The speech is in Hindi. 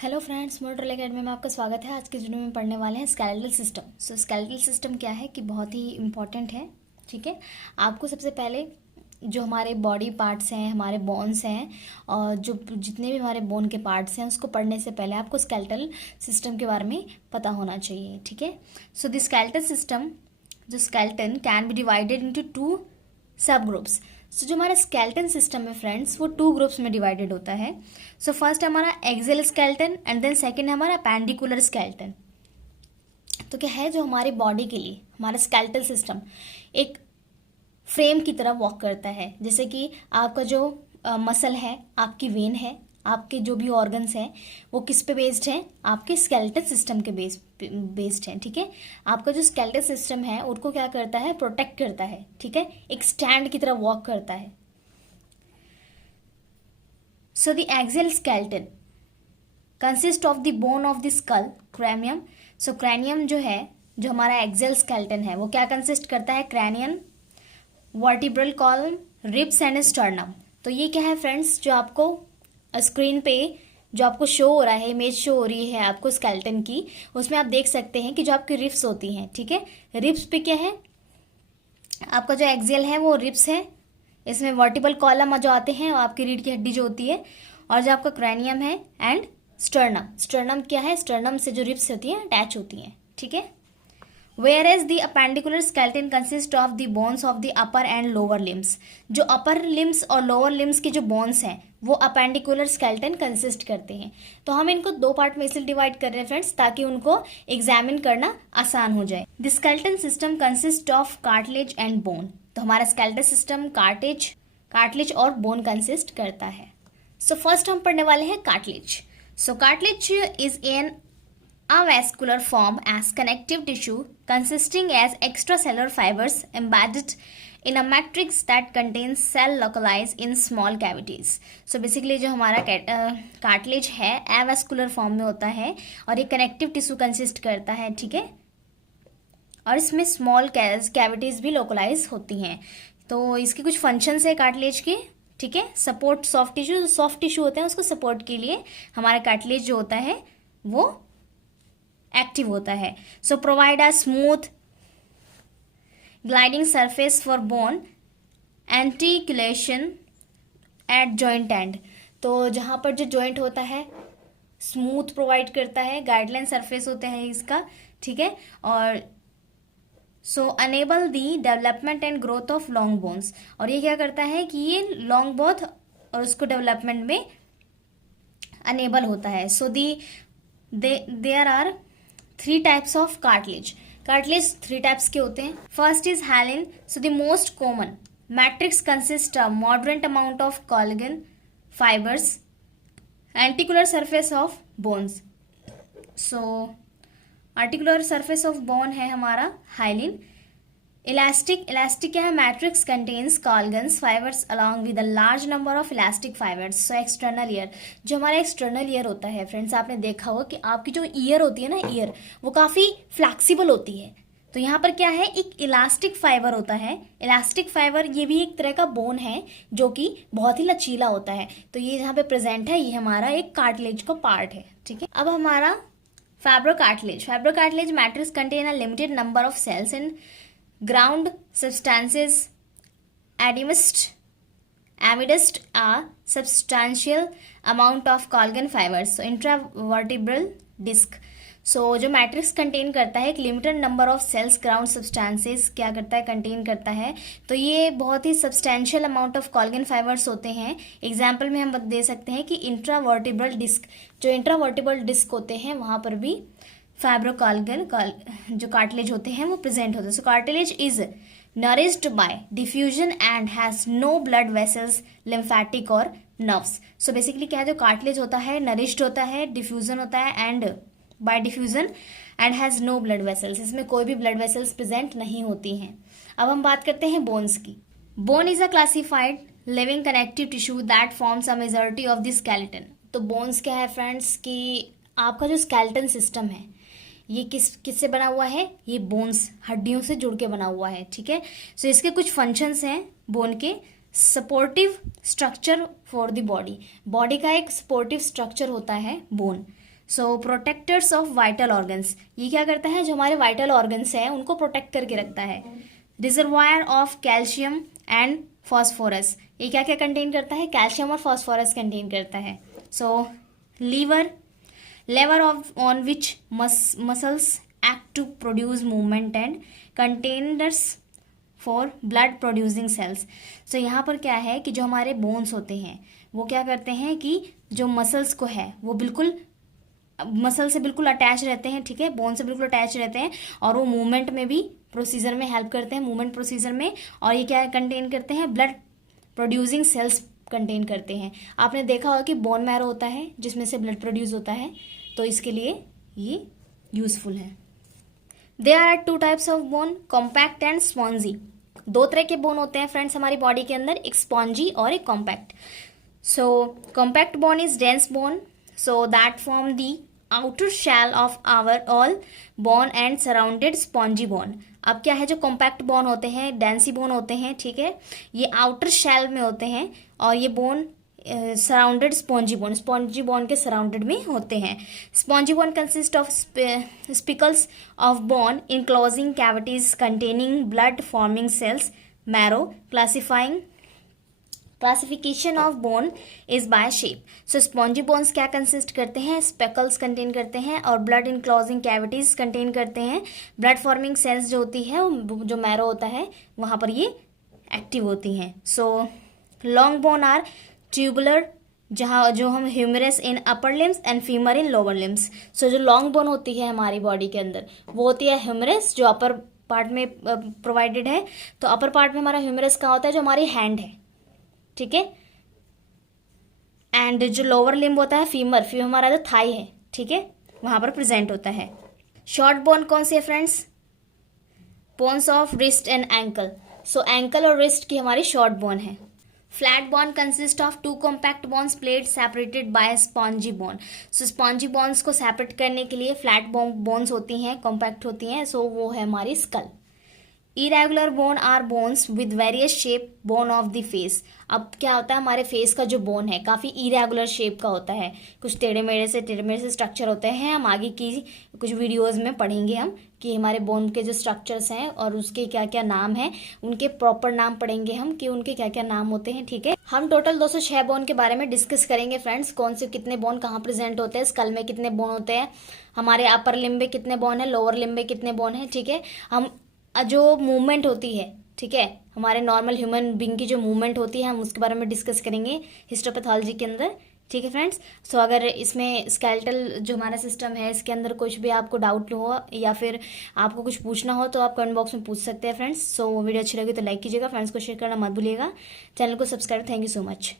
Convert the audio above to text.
हेलो फ्रेंड्स, मोटोरोला अकेडमी में आपका स्वागत है। आज के वीडियो में पढ़ने वाले हैं स्केलेटल सिस्टम। स्केलेटल सिस्टम क्या है कि बहुत ही इम्पॉर्टेंट है। ठीक है, आपको सबसे पहले जो हमारे बॉडी पार्ट्स हैं, हमारे बोन्स हैं और जो जितने भी हमारे बोन के पार्ट्स हैं उसको पढ़ने से पहले आपको स्केलेटल सिस्टम के बारे में पता होना चाहिए। ठीक है, सो द स्केलेटल सिस्टम, जो skeleton can be divided into two subgroups. So जो हमारा स्केलेटन सिस्टम है फ्रेंड्स, वो टू ग्रुप्स में डिवाइडेड होता है। सो फर्स्ट हमारा axial skeleton and then second है हमारा अपेंडिकुलर स्केलेटन। तो क्या है, जो हमारी बॉडी के लिए हमारा स्केलेटल सिस्टम एक फ्रेम की तरह वॉक करता है। जैसे कि आपका जो मसल है, आपकी वेन है, आपके जो भी ऑर्गन्स हैं वो किस पे बेस्ड हैं, आपके स्केलेटल सिस्टम के बेस्ड हैं। ठीक है, आपका जो स्केलेटल सिस्टम है उनको क्या करता है, प्रोटेक्ट करता है। ठीक है, एक स्टैंड की तरह वॉक करता है। So the axial skeleton consist of the bone of the skull, cranium. So cranium जो है, जो हमारा एक्सियल स्केलेटन है, वो क्या कंसिस्ट करता है, cranium, vertebral column, ribs and sternum. तो ये क्या है फ्रेंड्स, जो आपको स्क्रीन पे जो आपको शो हो रहा है, इमेज शो हो रही है आपको स्केलेटन की, उसमें आप देख सकते हैं कि जो आपकी रिब्स होती हैं। ठीक है, रिब्स पे क्या है, आपका जो एक्सियल है वो रिब्स है, इसमें वर्टिबल कॉलम जो आते हैं वो आपकी रीढ़ की हड्डी जो होती है, और जो आपका क्रैनियम है एंड स्टर्नम। स्टर्नम क्या है, स्टर्नम से जो रिब्स होती हैं अटैच होती हैं। ठीक है, whereas the appendicular skeleton consists of the bones of the upper and lower limbs। जो upper limbs और lower limbs के जो bones हैं वो appendicular skeleton consist करते हैं। तो हम इनको दो पार्ट में इसलिए डिवाइड कर रहे हैं फ्रेंड्स, ताकि उनको एग्जामिन करना आसान हो जाए। The skeleton system consists of cartilage and bone। तो हमारा skeletal system कार्टिलेज और बोन कंसिस्ट करता है। सो फर्स्ट हम पढ़ने वाले हैं cartilage. So cartilage is an avascular form as connective tissue consisting as extracellular fibers embedded in a matrix that contains cell localized in small cavities। So basically जो हमारा कार्टिलेज है avascular form में होता है और ये कनेक्टिव टिश्यू कंसिस्ट करता है। ठीक है, और इसमें स्मॉल कैविटीज भी लोकलाइज होती हैं। तो इसके कुछ फंक्शंस है कार्टिलेज के। ठीक है, सपोर्ट सॉफ्ट टिश्यू, जो सॉफ्ट टिश्यू होते हैं उसको सपोर्ट के लिए हमारा कार्टिलेज जो होता है वो एक्टिव होता है। So provide a smooth gliding surface for bone articulation at joint end. तो जहाँ पर जो जॉइंट होता है स्मूथ प्रोवाइड करता है, गाइडलाइन सरफेस होते हैं इसका। ठीक है, और so enable the development and growth of long bones. और ये क्या करता है कि ये लॉन्ग बोथ और उसको डेवलपमेंट में अनेबल होता है। So there are 3 types of cartilage. Cartilage 3 types के होते हैं। First is hyaline. So the most common matrix consist of moderate amount of collagen fibres, articular surface of bones. So articular surface of bone है हमारा हाइलिन। इलास्टिक क्या है, matrix contains collagens fibres along with a large number of elastic fibres. So external ear, जो हमारा एक्सटर्नल ईयर होता है फ्रेंड्स, आपने देखा होगा कि आपकी जो ईयर होती है ना, ईयर वो काफ़ी फ्लैक्सीबल होती है। तो यहाँ पर क्या है, एक इलास्टिक फाइबर होता है। इलास्टिक फाइबर ये भी एक तरह का बोन है जो कि बहुत ही लचीला होता है। तो ये जहाँ पे प्रेजेंट है ये हमारा एक कार्टिलेज का पार्ट है। ठीक है, अब हमारा fibrocartilage matrix contain a limited number of cells in ground substances amidst a substantial amount of collagen fibers। so intravertebral disc। So जो मैट्रिक्स कंटेन करता है एक limited number of cells, ground substances क्या करता है, कंटेन करता है। तो ये बहुत ही substantial amount of collagen fibres होते हैं। एग्जांपल में हम दे सकते हैं कि इंट्रावर्टिब्रल डिस्क, जो इंट्रावर्टिब्रल डिस्क होते हैं वहाँ पर भी फाइब्रोकोलेजन जो कार्टिलेज होते हैं वो प्रेजेंट होते हैं। So cartilage is nourished by diffusion and has no blood vessels, lymphatic और नर्व्स। सो बेसिकली क्या है, जो कार्टिलेज होता है नरिश्ड होता है, डिफ्यूजन होता है and by diffusion and has no blood vessels, इसमें कोई भी ब्लड वेसल्स प्रेजेंट नहीं होती हैं। अब हम बात करते हैं बोन्स की। Bone is a classified living connective tissue that forms a majority of the skeleton. तो बोन्स क्या है फ्रेंड्स, कि आपका जो स्केलेटन सिस्टम है ये किससे बना हुआ है, ये बोन्स हड्डियों से जुड़ के बना हुआ है। ठीक है, सो इसके कुछ फंक्शंस हैं बोन के। Supportive structure for the body, body का एक सपोर्टिव स्ट्रक्चर होता है bone. So protectors of vital organs, ये क्या करता है, जो हमारे वाइटल ऑर्गन्स हैं उनको प्रोटेक्ट करके रखता है। Reservoir of calcium and phosphorus, ये क्या क्या कंटेन करता है, कैल्शियम और फॉस्फोरस कंटेन करता है। सो liver, lever of on which muscles act to produce movement and containers for blood producing cells। so यहाँ पर क्या है कि जो हमारे बोन्स होते हैं वो क्या करते हैं कि जो मसल्स को है वो बिल्कुल मसल से बिल्कुल अटैच रहते हैं, ठीक है, बोन से बिल्कुल अटैच रहते हैं और वो मूवमेंट में भी प्रोसीजर में हेल्प करते हैं, मूवमेंट प्रोसीजर में। और ये क्या कंटेन करते हैं, ब्लड प्रोड्यूसिंग सेल्स कंटेन करते हैं। आपने देखा होगा कि बोन मैरो होता है जिसमें से ब्लड प्रोड्यूस होता है, तो इसके लिए ये यूजफुल है। There are two types of bone, compact and spongy. दो तरह के बोन होते हैं फ्रेंड्स हमारी बॉडी के अंदर, एक स्पॉन्जी और एक compact. So compact bone is dense bone, so that form the outer shell of our all bone and surrounded spongy bone. अब क्या है, जो कॉम्पैक्ट बोन होते हैं, डेंसी बोन होते हैं, ठीक है, ये आउटर शैल में होते हैं और ये बोन सराउंडेड स्पॉन्जी बोन के सराउंडेड में होते हैं। Spongy bone consist of spicules of bone enclosing cavities containing blood forming cells, marrow. Classification of bone is by shape. So spongy bones क्या कंसिस्ट करते हैं, स्पेकल्स कंटेन करते हैं और ब्लड इनक्लोजिंग कैविटीज कंटेन करते हैं। ब्लड फॉर्मिंग सेल्स जो होती है, जो मैरो होता है वहाँ पर ये एक्टिव होती हैं। So long bone are tubular, जो हम humerus in upper limbs and femur in lower limbs. So जो लॉन्ग बोन होती है हमारी बॉडी के अंदर वो होती है ह्यूमरस, जो अपर पार्ट में प्रोवाइडेड है। तो अपर पार्ट में हमारा ह्यूमरस कहाँ होता है, जो हमारी हैंड है, ठीक है। एंड जो लोअर लिम्ब होता है फीमर हमारा जो थाई है, ठीक है, वहां पर प्रेजेंट होता है। शॉर्ट बोन कौन सी है friends, bones of wrist and ankle. So ankle और रिस्ट की हमारी शॉर्ट बोन है। Flat bone consist of two compact bones plate separated by spongy bone. So spongy bones को सेपरेट करने के लिए फ्लैट बोन्स होती हैं, कॉम्पैक्ट होती हैं, सो वो है हमारी skull. Irregular bone are bones with various shape bone of the face. अब क्या होता है, हमारे फेस का जो बोन है काफ़ी इरेगुलर शेप का होता है, कुछ टेढ़े मेढ़े से स्ट्रक्चर होते हैं। हम आगे की कुछ वीडियोस में पढ़ेंगे हम कि हमारे बोन के जो स्ट्रक्चर्स हैं और उसके क्या क्या नाम हैं, उनके प्रॉपर नाम पढ़ेंगे हम कि उनके क्या क्या नाम होते हैं, ठीक है। हम टोटल 206 बोन के बारे में डिस्कस करेंगे फ्रेंड्स, कौन से कितने बोन कहाँ प्रेजेंट होते हैं, स्कल में कितने बोन होते हैं, हमारे अपर लिम्ब में कितने बोन है, लोअर लिम्ब में कितने बोन है, ठीक है। हम जो मूवमेंट होती है, ठीक है, हमारे नॉर्मल ह्यूमन बीइंग की जो मूवमेंट होती है हम उसके बारे में डिस्कस करेंगे हिस्टोपैथोलॉजी के अंदर, ठीक है फ्रेंड्स। सो अगर इसमें स्केलेटल जो हमारा सिस्टम है इसके अंदर कुछ भी आपको डाउट हो या फिर आपको कुछ पूछना हो तो आप कमेंट बॉक्स में पूछ सकते हैं फ्रेंड्स। सो वीडियो अच्छी लगी तो लाइक कीजिएगा, फ्रेंड्स को शेयर करना मत भूलिएगा, चैनल को subscribe. Thank you so much.